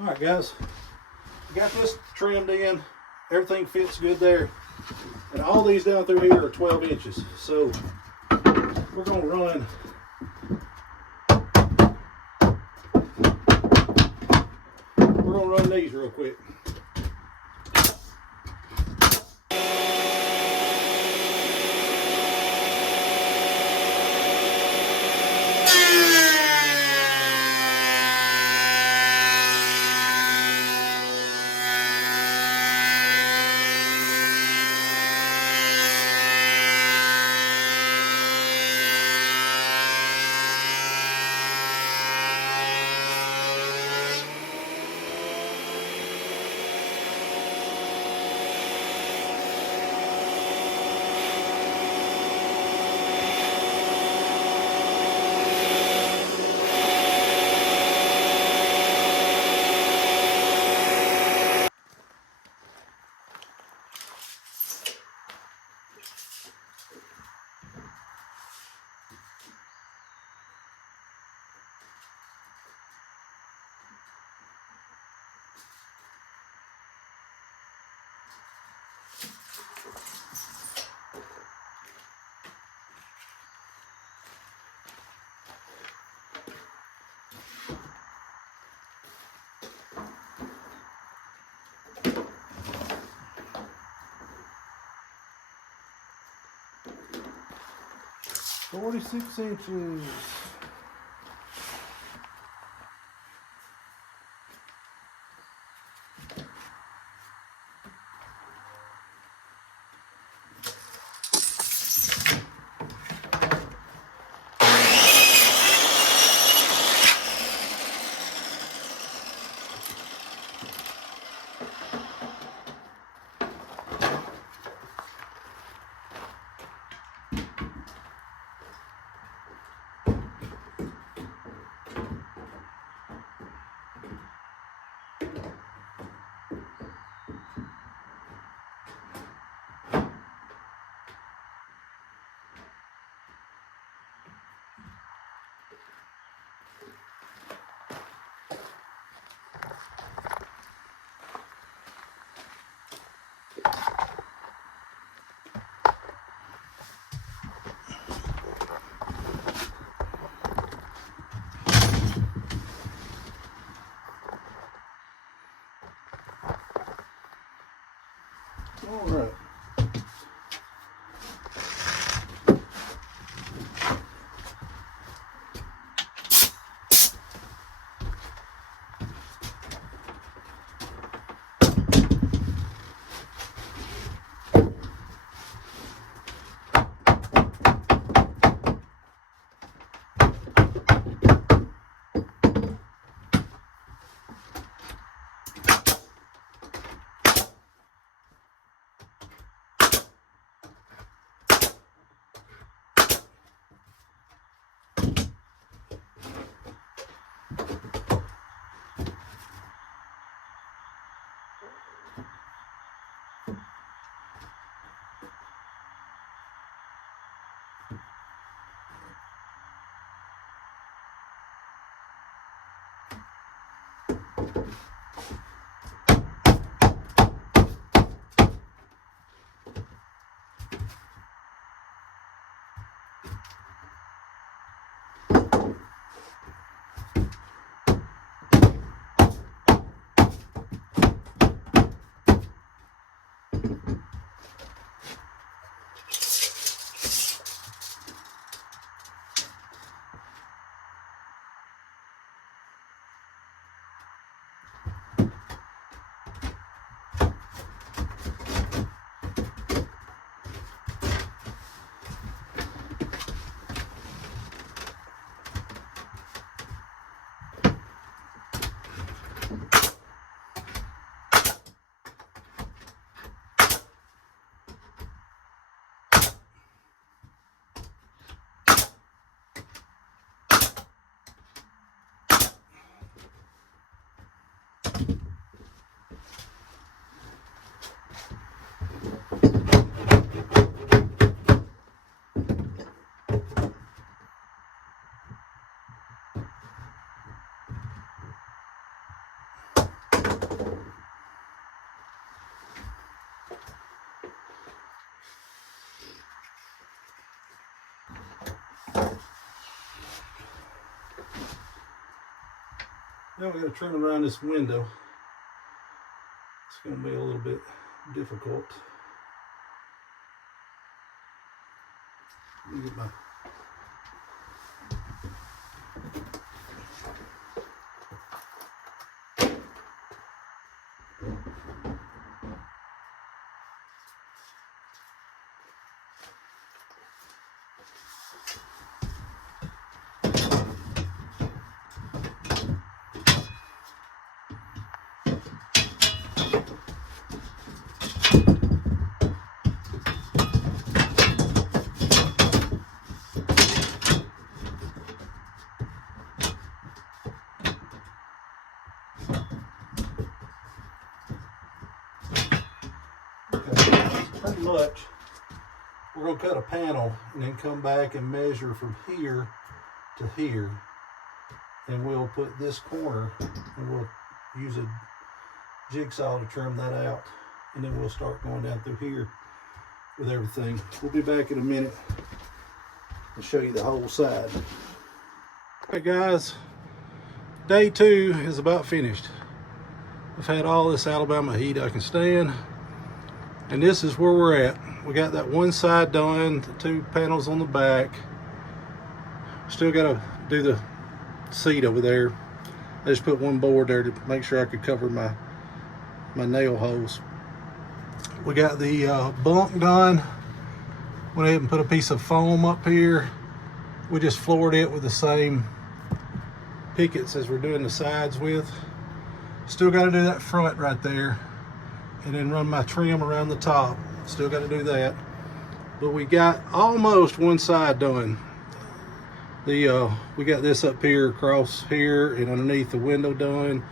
All right, guys, got this trimmed in. Everything fits good there. And all these down through here are 12 inches. So we're gonna run these real quick. "46 inches. All right. Now we're going to trim around this window. It's going to be a little bit difficult. Let me get my pretty much we're going to cut a panel and then come back and measure from here to here, and we'll put this corner and we'll use a jigsaw to trim that out, and then we'll start going down through here with everything. We'll be back in a minute and show you the whole side. Okay guys, day 2 is about finished. I've had all this Alabama heat I can stand, and this is where we're at. We got that one side done, the 2 panels on the back. Still got to do the seat over there. I just put 1 board there to make sure I could cover my nail holes. We got the bunk done. Went ahead and put a piece of foam up here. We just floored it with the same pickets as we're doing the sides with. Still got to do that front right there, and then run my trim around the top. Still got to do that, but we got almost one side done. We got this up here, across here, and underneath the window done.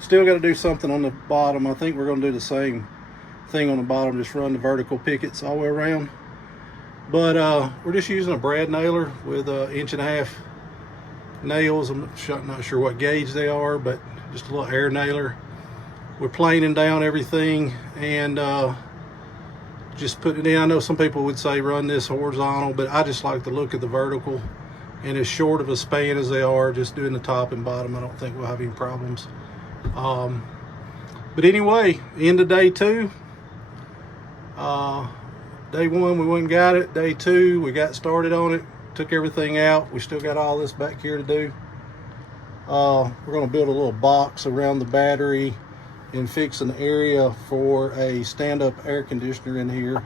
Still got to do something on the bottom. I think we're going to do the same thing on the bottom, just run the vertical pickets all the way around. But we're just using a brad nailer with 1.5 inch nails. I'm not sure what gauge they are, but just a little air nailer. We're planing down everything and just putting it in. I know some people would say run this horizontal, but I just like the look of the vertical, and as short of a span as they are, just doing the top and bottom, I don't think we'll have any problems. But anyway, end of day 2. Day 1 we went and got it. Day 2 we got started on it, took everything out. We still got all this back here to do. We're going to build a little box around the battery and fix an area for a stand-up air conditioner in here,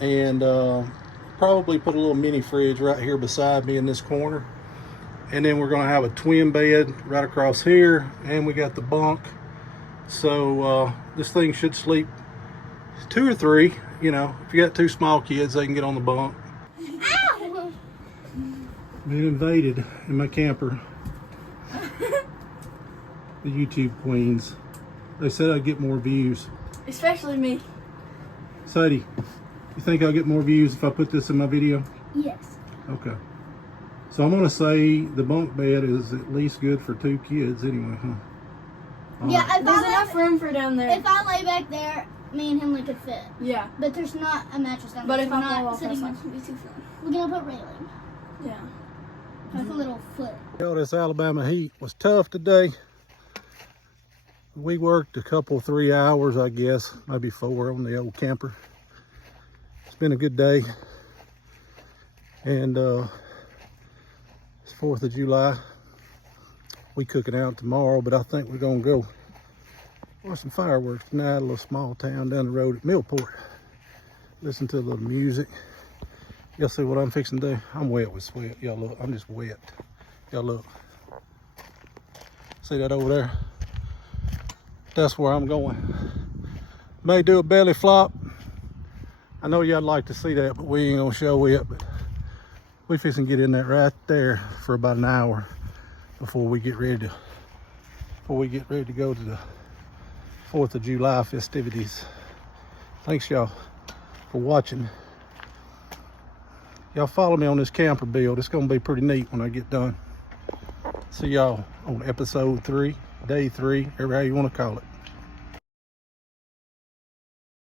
and probably put a little mini fridge right here beside me in this corner. And then we're going to have a twin bed right across here, and we got the bunk. So this thing should sleep 2 or 3. You know, if you got 2 small kids, they can get on the bunk. Ow! Been invaded in my camper. The YouTube queens. They said I'd get more views. Especially me. Sadie, you think I'll get more views if I put this in my video? Yes. Okay. So I'm going to say the bunk bed is at least good for 2 kids anyway, huh? Yeah, right. there's enough room for down there. If I lay back there, me and Henley could fit. Yeah. But there's not a mattress down there. But if I'm not sitting, it's going to be too fun. We're going to put railing. Yeah. Like a little foot. All this Alabama heat was tough today. We worked a couple, 3 hours, I guess, maybe 4 on the old camper. It's been a good day. And it's 4th of July. We cooking out tomorrow, but I think we're gonna go watch some fireworks tonight, a little small town down the road at Millport. Listen to a little music. Y'all see what I'm fixing to do? I'm wet with sweat. Y'all look, I'm just wet. Y'all look. See that over there? That's where I'm going. May do a belly flop. I know y'all like to see that, but we ain't gonna show it. But we fixing to get in that right there for about an hour before we get ready to go to the 4th of July festivities. Thanks y'all for watching. Y'all follow me on this camper build. It's gonna be pretty neat when I get done. See y'all on episode 3, day 3, however you want to call it.